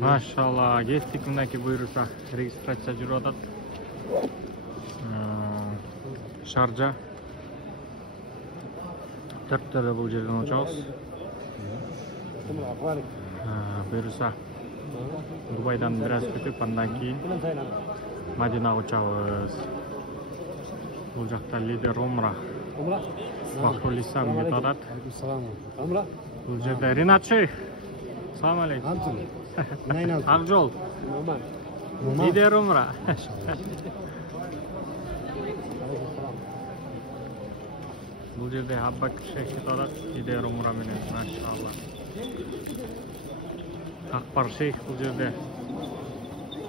Maşallah, geçtik mındaki buyursa registratsiya жүрүп атат. Шаржа. 4-тө бул жерден учабыз. Buyursa Dubайдан biraz өтүп, андан кийин Мадинага учабыз. Бул жакта лидер Умра. Бахрул Ислам кетип атат. Бул жерде Ринат Шейх. Салам алейкум. Акжол. Лидер Умра. Бул жерде Аббакир Шейх кетип атат. Лидер Умра менен, машалла. Акбар Шейх бул жерде.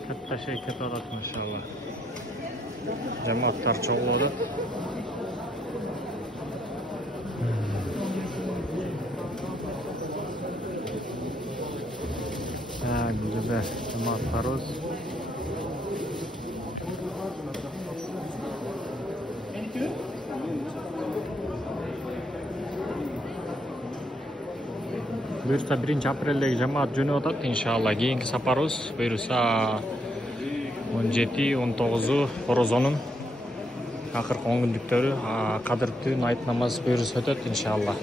Катта Шейх кетип атат, машалла. Жамааттар чогулду. Бул жерде жамааттарыбыз. Buyursa 1-апрелдеги жамаат жөнөп атат, иншалла. Кийинки сапарыбыз буюрса 17-19 Орозонун акыркы 10 күндүктөрү Кадыр түн айт намаз буюрса өтөт, иншалла.